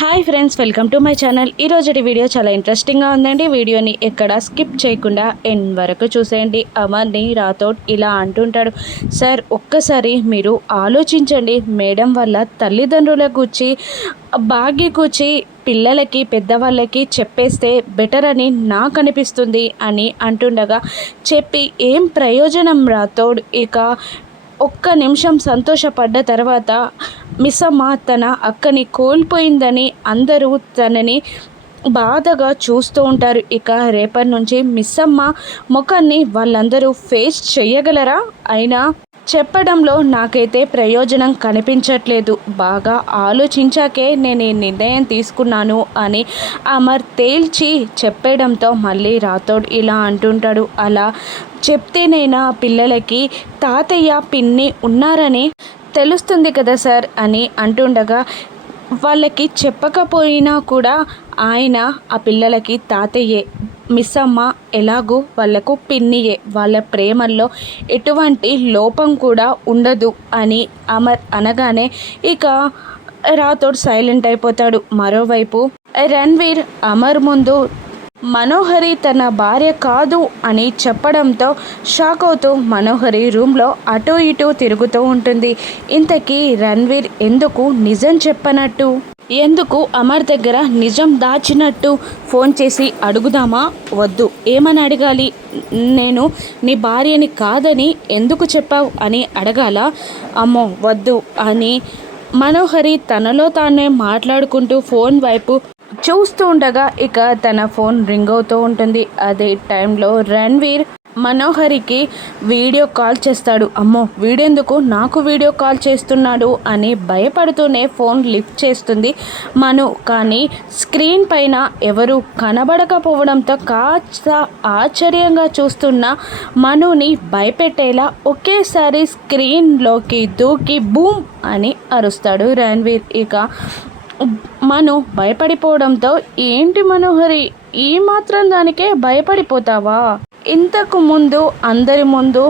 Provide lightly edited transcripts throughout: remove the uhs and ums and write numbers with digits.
Hi friends, welcome to my channel. ఈరోజు video చాలా ఇంట్రెస్టింగ్గా ఉందండి. వీడియోని ఎక్కడ స్కిప్ చేయకుండా ఎండ్ వరకు చూసేయండి. అమర్ని రాథోడ్ ఇలా అంటుంటాడు, సార్ ఒక్కసారి మీరు ఆలోచించండి, మేడం వల్ల తల్లిదండ్రుల గురించి బాగి కూర్చి పిల్లలకి పెద్దవాళ్ళకి చెప్పేస్తే బెటర్ అని నాకు అనిపిస్తుంది అని అంటుండగా, చెప్పి ఏం ప్రయోజనం రాథోడ్, ఇక ఒక్క నిమిషం సంతోషపడ్డ తర్వాత మిస్సమ్మ తన అక్కని కోల్పోయిందని అందరూ తనని బాధగా చూస్తూ ఉంటారు. ఇక రేపటి నుంచి మిస్సమ్మ ముఖాన్ని వాళ్ళందరూ ఫేస్ చేయగలరా? అయినా చెప్పడంలో నాకైతే ప్రయోజనం కనిపించట్లేదు. బాగా ఆలోచించాకే నేను ఈ నిర్ణయం తీసుకున్నాను అని అమర్ తేల్చి చెప్పడంతో మళ్ళీ రాథోడ్ ఇలా అంటుంటాడు, అలా చెప్తేనైనా పిల్లలకి తాతయ్య పిన్ని ఉన్నారని తెలుస్తుంది కదా సార్ అని అంటుండగా, వాళ్ళకి చెప్పకపోయినా కూడా ఆయన ఆ పిల్లలకి తాతయ్యే, మిస్సమ్మ ఎలాగూ వాళ్లకు పిన్నియే, వాళ్ళ ప్రేమల్లో ఎటువంటి లోపం కూడా ఉండదు అని అమర్ అనగానే ఇక రాథోడ్ సైలెంట్ అయిపోతాడు. మరోవైపు రణ్వీర్ అమర్ ముందు మనోహరి తన భార్య కాదు అని చెప్పడంతో షాక్ అవుతూ మనోహరి రూమ్లో అటూ ఇటూ తిరుగుతూ ఉంటుంది. ఇంతకీ రణ్వీర్ ఎందుకు నిజం చెప్పనట్టు, ఎందుకు అమర్ దగ్గర నిజం దాచినట్టు? ఫోన్ చేసి అడుగుదామా? వద్దు. ఏమని అడగాలి? నేను నీ భార్యని కాదని ఎందుకు చెప్పావు అని అడగాల? అమ్మో వద్దు అని మనోహరి తనలో తానే మాట్లాడుకుంటూ ఫోన్ వైపు చూస్తూ ఉండగా ఇక తన ఫోన్ రింగ్ అవుతూ ఉంటుంది. అదే టైంలో రణ్వీర్ మనోహరికి వీడియో కాల్ చేస్తాడు. అమ్మో వీడెందుకు నాకు వీడియో కాల్ చేస్తున్నాడు అని భయపడుతూనే ఫోన్ లిఫ్ట్ చేస్తుంది మను. కానీ స్క్రీన్ పైన ఎవరు కనబడకపోవడంతో కాస్త ఆశ్చర్యంగా చూస్తున్న మనుని భయపెట్టేలా ఒకేసారి స్క్రీన్లోకి దూకి బూమ్ అని అరుస్తాడు రణ్వీర్. ఇక మను భయపడిపోవడంతో, ఏంటి మనోహరి, ఈ మాత్రం దానికే భయపడిపోతావా? ఇంతకు ముందు అందరి ముందు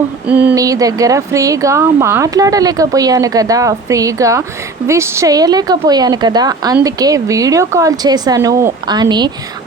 నీ దగ్గర ఫ్రీగా మాట్లాడలేకపోయాను కదా, ఫ్రీగా విష్ చేయలేకపోయాను కదా, అందుకే వీడియో కాల్ చేశాను అని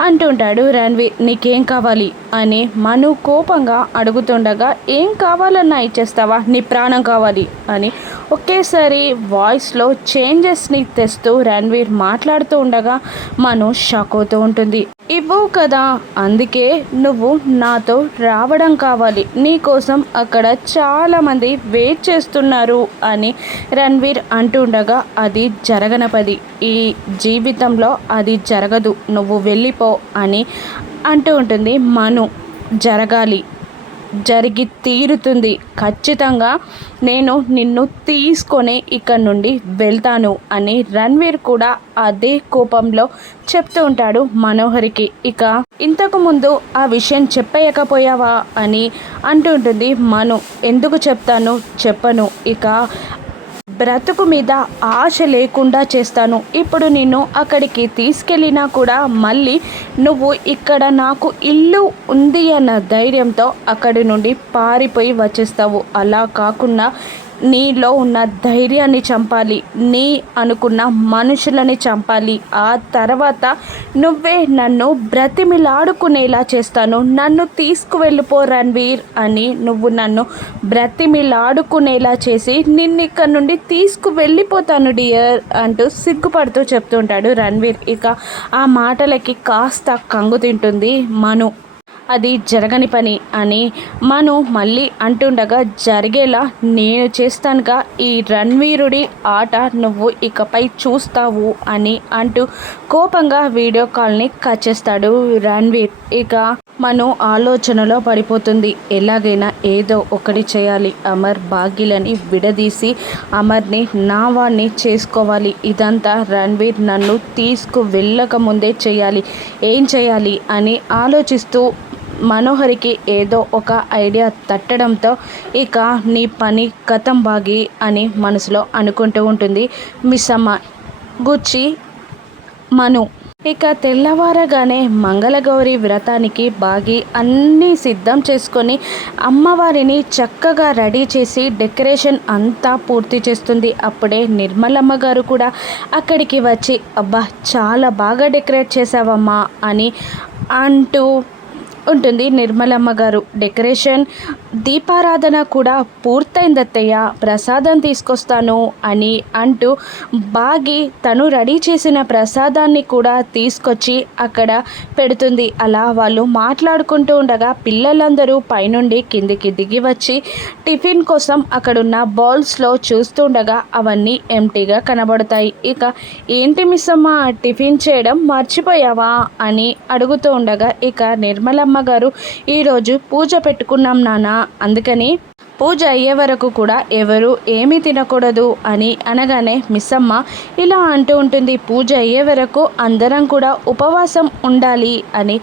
అంటుంటాడు రణ్వీర్. నీకేం కావాలి అని మను కోపంగా అడుగుతుండగా, ఏం కావాలన్నా ఇచ్చేస్తావా, నీ ప్రాణం కావాలి అని ఒకేసారి వాయిస్లో చేంజెస్ని తెస్తూ రణ్వీర్ మాట్లాడుతూ ఉండగా మను షాక్ అవుతూ ఉంటుంది. ఇవ్వవు కదా, అందుకే నువ్వు నాతో రావడం కావాలి, నీకోసం అక్కడ చాలామంది వెయిట్ చేస్తున్నారు అని రణ్వీర్ అంటుండగా, అది జరగనపది, ఈ జీవితంలో అది జరగదు, నువ్వు వెళ్ళిపో అని అంటూ ఉంటుంది మను. జరగాలి, జరిగి తీరుతుంది, ఖచ్చితంగా నేను నిన్ను తీసుకొని ఇక్కడ నుండి వెళ్తాను అని రణ్వీర్ కూడా అదే కోపంలో చెప్తూ ఉంటాడు మనోహరికి. ఇక ఇంతకు ముందు ఆ విషయం చెప్పేయకపోయావా అని అంటుంటుంది మను. ఎందుకు చెప్తాను, చెప్పను, ఇక బ్రతుకు మీద ఆశ లేకుండా చేస్తాను. ఇప్పుడు నిన్ను అక్కడికి తీసుకెళ్ళినా కూడా మళ్ళీ నువ్వు ఇక్కడ నాకు ఇల్లు ఉంది అన్న ధైర్యంతో అక్కడి నుండి పారిపోయి వచ్చేస్తావు. అలా కాకుండా నీలో ఉన్న ధైర్యాన్ని చంపాలి, నీ అనుకున్న మనుషులని చంపాలి, ఆ తర్వాత నువ్వే నన్ను బ్రతిమిలాడుకునేలా చేస్తాను, నన్ను తీసుకువెళ్ళిపో రణ్వీర్ అని నువ్వు నన్ను బ్రతిమిలాడుకునేలా చేసి నిన్నిక్కడ నుండి తీసుకువెళ్ళిపోతాను డియర్ అంటూ సిగ్గుపడుతూ చెప్తుంటాడు రణ్వీర్. ఇక ఆ మాటలకి కాస్త కంగు తింటుంది మను. అది జరగని పని అని మను మళ్ళీ అంటుండగా, జరిగేలా నేను చేస్తానుగా, ఈ రణ్వీరుడి ఆట నువ్వు ఇకపై చూస్తావు అని అంటూ కోపంగా వీడియో కాల్ని కట్ చేస్తాడు రణ్వీర్. ఇక మను ఆలోచనలో పడిపోతుంది. ఎలాగైనా ఏదో ఒకటి చేయాలి, అమర్ భాగ్యులని విడదీసి అమర్ని నావాణ్ణి చేసుకోవాలి, ఇదంతా రణ్వీర్ నన్ను తీసుకు వెళ్ళకముందే చేయాలి, ఏం చేయాలి అని ఆలోచిస్తూ మనోహరికి ఏదో ఒక ఐడియా తట్టడంతో, ఇక నీ పని కథం బాగి అని మనసులో అనుకుంటూ ఉంటుంది మిస్సమ్మ. గుచ్చి మను ఇక తెల్లవారగానే మంగళగౌరి వ్రతానికి బాగి అన్నీ సిద్ధం చేసుకొని అమ్మవారిని చక్కగా రెడీ చేసి డెకరేషన్ అంతా పూర్తి చేస్తుంది. అప్పుడే నిర్మలమ్మ గారు కూడా అక్కడికి వచ్చి అబ్బా చాలా బాగా డెకరేట్ చేసావమ్మా అని అంటూ ఉంటుంది. నిర్మలమ్మ గారు డెకరేషన్ దీపారాధన కూడా పూర్తయింది అత్తయ్య, ప్రసాదం తీసుకొస్తాను అని అంటూ బాగి తను రెడీ చేసిన ప్రసాదాన్ని కూడా తీసుకొచ్చి అక్కడ పెడుతుంది. అలా వాళ్ళు మాట్లాడుకుంటూ ఉండగా పిల్లలందరూ పైనుండి కిందికి దిగి వచ్చి టిఫిన్ కోసం అక్కడున్న బౌల్స్లో చూస్తూ ఉండగా అవన్నీ ఎంటీగా కనబడతాయి. ఇక ఏంటి మిస్ అమ్మ టిఫిన్ చేయడం మర్చిపోయావా అని అడుగుతూ ఉండగా ఇక నిర్మలమ్మ గారు ఈరోజు పూజ పెట్టుకున్నాం నాన్న, అందుకని పూజ అయ్యే వరకు కూడా ఎవరు ఏమీ తినకూడదు అని అనగానే మిస్సమ్మ ఇలా అంటూ ఉంటుంది. పూజ అయ్యే వరకు అందరం కూడా ఉపవాసం ఉండాలి అని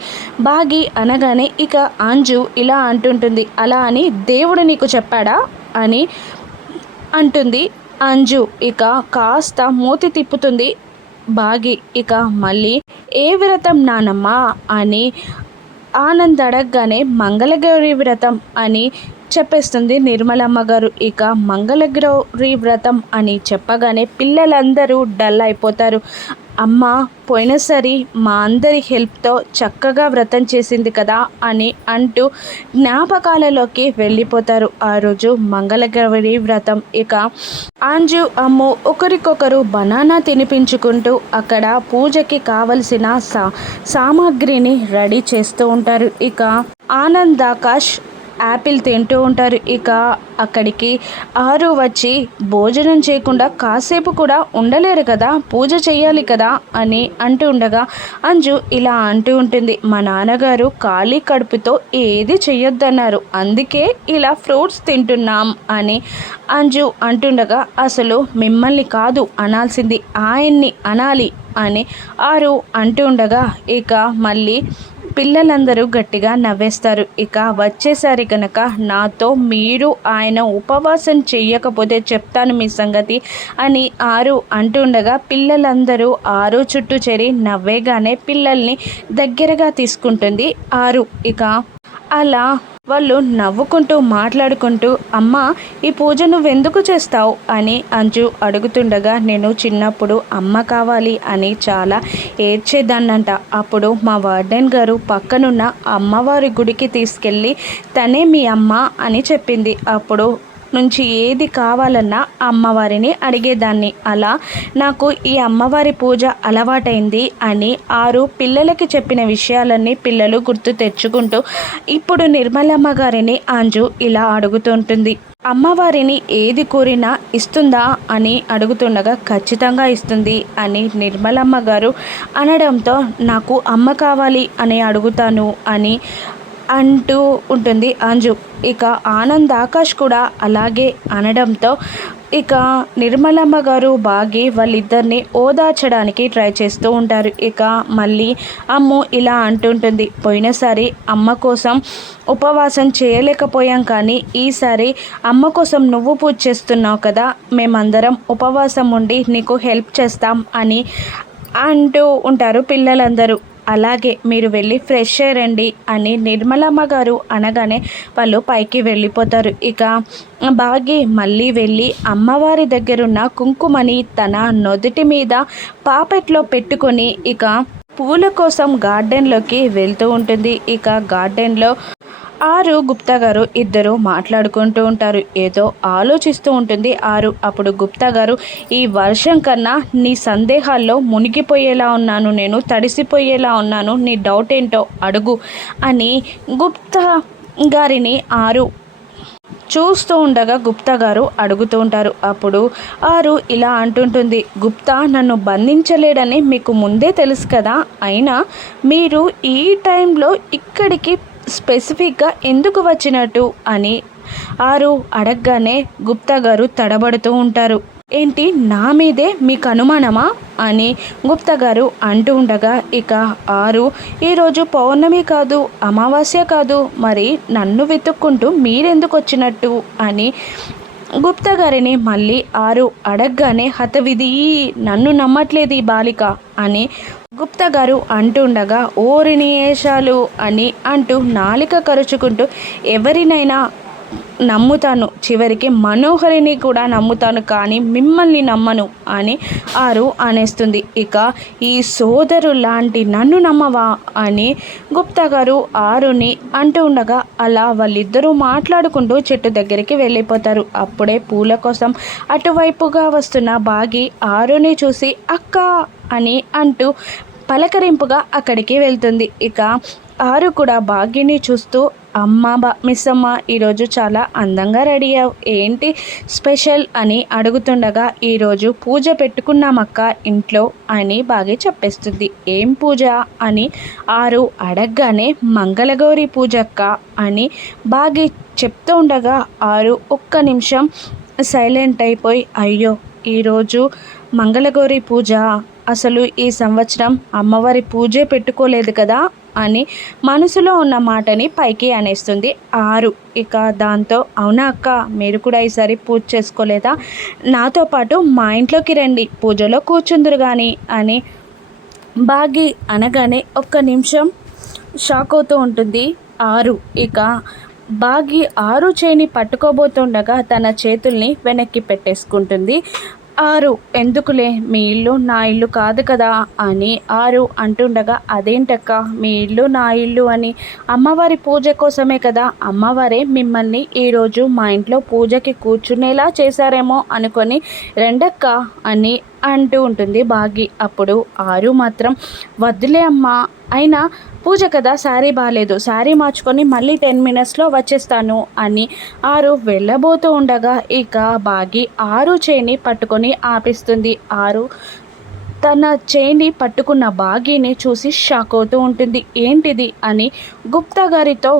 బాగి అనగానే ఇక అంజు ఇలా అంటుంటుంది. అలా అని దేవుడు నీకు చెప్పాడా అని అంటుంది అంజు. ఇక కాస్త మూతి తిప్పుతుంది బాగి. ఇక మళ్ళీ ఏ వ్రతం నానమ్మ అని ఆనంద్ అడగగానే మంగళగౌరి వ్రతం అని చెప్పేస్తుంది నిర్మలమ్మ గారు. ఇక మంగళగౌరి వ్రతం అని చెప్పగానే పిల్లలందరూ డల్ అయిపోతారు. అమ్మ పోయినసారి మా అందరి హెల్ప్తో చక్కగా వ్రతం చేసింది కదా అని అంటూ జ్ఞాపకాలలోకి వెళ్ళిపోతారు. ఆ రోజు మంగళగౌరి వ్రతం. ఇక అంజు అమ్ము ఒకరికొకరు బనానా తినిపించుకుంటూ అక్కడ పూజకి కావలసిన సామాగ్రిని రెడీ చేస్తూ ఉంటారు. ఇక ఆనంద్ ఆకాష్ యాపిల్ తింటూ ఉంటారు. ఇక అక్కడికి ఆరు వచ్చి భోజనం చేయకుండా కాసేపు కూడా ఉండలేరు కదా, పూజ చేయాలి కదా అని అంటూ ఉండగా అంజు ఇలా అంటూ ఉంటుంది. మా నాన్నగారు ఖాళీ కడుపుతో ఏది చెయ్యొద్దన్నారు, అందుకే ఇలా ఫ్రూట్స్ తింటున్నాం అని అంజు అంటుండగా అసలు మిమ్మల్ని కాదు అనాల్సింది ఆయన్ని అనాలి అని ఆరు అంటూ ఉండగా ఇక మళ్ళీ పిల్లలందరూ గట్టిగా నవ్వేస్తారు. ఇక వచ్చేసరి కనుక నాతో మీరు ఆయన ఉపవాసం చెయ్యకపోతే చెప్తాను మీ సంగతి అని ఆరు అంటుండగా పిల్లలందరూ ఆరు చుట్టూ చేరి నవ్వేగానే పిల్లల్ని దగ్గరగా తీసుకుంటుంది ఆరు. ఇక అలా వాళ్ళు నవ్వుకుంటూ మాట్లాడుకుంటూ అమ్మ ఈ పూజ నువ్వెందుకు చేస్తావు అని అంజు అడుగుతుండగా నేను చిన్నప్పుడు అమ్మ కావాలి అని చాలా ఏడ్చేదాన్నంట. అప్పుడు మా వార్డెన్ గారు పక్కనున్న అమ్మవారి గుడికి తీసుకెళ్ళి తనే మీ అమ్మ అని చెప్పింది. అప్పుడు నుంచి ఏది కావాలన్నా అమ్మవారిని అడిగేదాన్ని. అలా నాకు ఈ అమ్మవారి పూజ అలవాటైంది అని ఆరు పిల్లలకి చెప్పిన విషయాలన్నీ పిల్లలు గుర్తు తెచ్చుకుంటూ ఇప్పుడు నిర్మలమ్మ గారిని అంజు ఇలా అడుగుతుంటుంది. అమ్మవారిని ఏది కోరినా ఇస్తుందా అని అడుగుతుండగా ఖచ్చితంగా ఇస్తుంది అని నిర్మలమ్మ గారు అనడంతో నాకు అమ్మ కావాలి అని అడుగుతాను అని అంటూ ఉంటుంది అంజు. ఇక ఆనంద్ ఆకాష్ కూడా అలాగే అనడంతో ఇక నిర్మలమ్మ గారు బాగి వాళ్ళిద్దరిని ఓదార్చడానికి ట్రై చేస్తూ ఉంటారు. ఇక మళ్ళీ అమ్ము ఇలా అంటుంటుంది. పోయినసారి అమ్మ కోసం ఉపవాసం చేయలేకపోయాం, కానీ ఈసారి అమ్మ కోసం నువ్వు పూజ చేస్తున్నావు కదా, మేమందరం ఉపవాసం ఉండి నీకు హెల్ప్ చేస్తాం అని అంటూ ఉంటారు పిల్లలందరూ. అలాగే మీరు వెళ్ళి ఫ్రెష్ అయ్యండి అని నిర్మలమ్మ గారు అనగానే వాళ్ళు పైకి వెళ్ళిపోతారు. ఇక బాగి మళ్ళీ వెళ్ళి అమ్మవారి దగ్గరున్న కుంకుమని తన నుదుటి మీద పాపెట్లో పెట్టుకొని ఇక పూల కోసం గార్డెన్లోకి వెళ్తూ ఉంటుంది. ఇక గార్డెన్లో ఆరు గుప్తా గారు ఇద్దరు మాట్లాడుకుంటూ ఉంటారు. ఏదో ఆలోచిస్తూ ఉంటుంది ఆరు. అప్పుడు గుప్తా గారు ఈ వర్షం కన్నా నీ సందేహాల్లో మునిగిపోయేలా ఉన్నాను, నేను తడిసిపోయేలా ఉన్నాను, నీ డౌట్ ఏంటో అడుగు అని గుప్తా గారిని ఆరు చూస్తూ ఉండగా గుప్తా గారు అడుగుతూ ఉంటారు. అప్పుడు ఆరు ఇలా అంటుంటుంది. గుప్తా నన్ను బంధించలేడని మీకు ముందే తెలుసు కదా, అయినా మీరు ఈ టైంలో ఇక్కడికి స్పెసిఫిక్గా ఎందుకు వచ్చినట్టు అని ఆరు అడగగానే గుప్తా గారు తడబడుతూ ఉంటారు. ఏంటి నా మీదే మీకు అనుమానమా అని గుప్తా గారు అంటూ ఉండగా ఇక ఆరు ఈరోజు పౌర్ణమి కాదు, అమావాస్య కాదు, మరి నన్ను వెతుక్కుంటూ మీరెందుకు వచ్చినట్టు అని గుప్తా గారిని మళ్ళీ ఆరు అడగగానే హతవిధి నన్ను నమ్మట్లేదు ఈ బాలిక అని గుప్తా గారు అంటుండగా ఓరిని ఏషాలు అని అంటూ నాలిక కరుచుకుంటూ ఎవరినైనా నమ్ముతాను, చివరికి మనోహరిని కూడా నమ్ముతాను, కానీ మిమ్మల్ని నమ్మను అని ఆరు అనేస్తుంది. ఇక ఈ సోదరు లాంటి నన్ను నమ్మవా అని గుప్తా గారు ఆరుని అంటూ ఉండగా అలా వాళ్ళిద్దరూ మాట్లాడుకుంటూ చెట్టు దగ్గరికి వెళ్ళిపోతారు. అప్పుడే పూల కోసం అటువైపుగా వస్తున్న బాగి ఆరుని చూసి అక్క అని అంటూ పలకరింపుగా అక్కడికి వెళ్తుంది. ఇక ఆరు కూడా భాగ్యని చూస్తూ మిస్ అమ్మ ఈరోజు చాలా అందంగా రెడీ అయ్యావు, ఏంటి స్పెషల్ అని అడుగుతుండగా ఈరోజు పూజ పెట్టుకున్నామక్క ఇంట్లో అని బాగా చెప్పేస్తుంది. ఏం పూజ అని ఆరు అడగగానే మంగళగౌరి పూజక్క అని బాగా చెప్తూ ఉండగా ఆరు ఒక్క నిమిషం సైలెంట్ అయిపోయి అయ్యో ఈరోజు మంగళగౌరి పూజ, అసలు ఈ సంవత్సరం అమ్మవారి పూజే పెట్టుకోలేదు కదా అని మనసులో ఉన్న మాటని పైకి అనేస్తుంది ఆరు. ఇక దాంతో అవునా అక్క, మీరు కూడా ఈసారి పూజ చేసుకోలేదా, నాతో పాటు మా ఇంట్లోకి రండి పూజలో కూర్చుందురు కానీ అని బాగి అనగానే ఒక్క నిమిషం షాక్ అవుతూ ఉంటుంది ఆరు. ఇక బాగి ఆరు చేయిని పట్టుకోబోతుండగా తన చేతుల్ని వెనక్కి పెట్టేసుకుంటుంది ఆరు. ఎందుకులే, మీ ఇల్లు నా ఇల్లు కాదు కదా అని ఆరు అంటుండగా అదేంటక్క మీ ఇల్లు నా ఇల్లు అని, అమ్మవారి పూజ కోసమే కదా అమ్మవారే మిమ్మల్ని ఈరోజు మా ఇంట్లో పూజకి కూర్చునేలా చేశారేమో అనుకొని రెండక్క అని అంటూ ఉంటుంది బాగి. అప్పుడు ఆరు మాత్రం వద్దులే అమ్మా, అయినా పూజ కదా, శారీ బాగాలేదు, శారీ మార్చుకొని మళ్ళీ 10 మినిట్స్లో వచ్చేస్తాను అని ఆరు వెళ్ళబోతూ ఉండగా ఇక బాగి ఆరు చేయిని పట్టుకొని ఆపిస్తుంది. ఆరు తన చేయిని పట్టుకున్న బాగిని చూసి షాక్ అవుతూ ఉంటుంది. ఏంటిది అని గుప్తా గారితో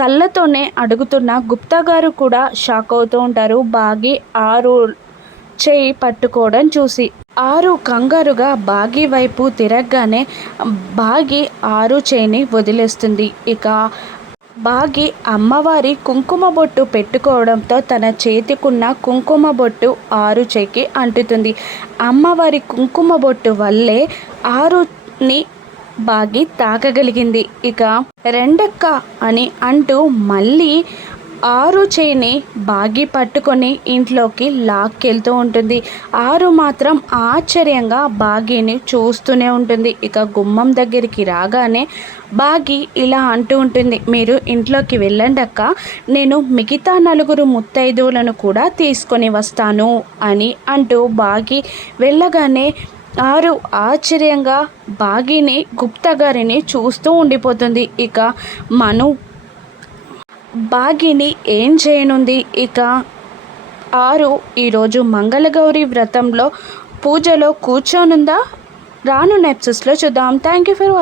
కళ్ళతోనే అడుగుతున్న గుప్తా గారు కూడా షాక్ అవుతూ ఉంటారు బాగి ఆరు చేయి పట్టుకోవడం చూసి. ఆరు కంగారుగా బాగి వైపు తిరగగానే బాగి ఆరు చేయిని వదిలేస్తుంది. ఇక బాగి అమ్మవారి కుంకుమ బొట్టు పెట్టుకోవడంతో తన చేతికున్న కుంకుమ బొట్టు ఆరు చేయికి అంటుతుంది. అమ్మవారి కుంకుమ బొట్టు వల్లే ఆరుని బాగి తాకగలిగింది. ఇక రెండక్క అని అంటూ మళ్ళీ ఆరు చేయిని బాగి పట్టుకొని ఇంట్లోకి లాక్కెళ్తూ ఉంటుంది. ఆరు మాత్రం ఆశ్చర్యంగా బాగిని చూస్తూనే ఉంటుంది. ఇక గుమ్మం దగ్గరికి రాగానే బాగి ఇలా అంటూ ఉంటుంది, మీరు ఇంట్లోకి వెళ్ళండి అక్క, నేను మిగతా 4 ముత్తైదువులను కూడా తీసుకొని వస్తాను అని అంటూ బాగి వెళ్ళగానే ఆరు ఆశ్చర్యంగా బాగిని గుప్తా గారిని చూస్తూ ఉండిపోతుంది. ఇక మను బాగిని ఏం చేయనుంది. ఇక ఆరు ఈరోజు మంగళగౌరి వ్రతంలో పూజలో కూర్చోనుందా, రాను ఎపిసోడ్స్లో చూద్దాం. Thank you for watching.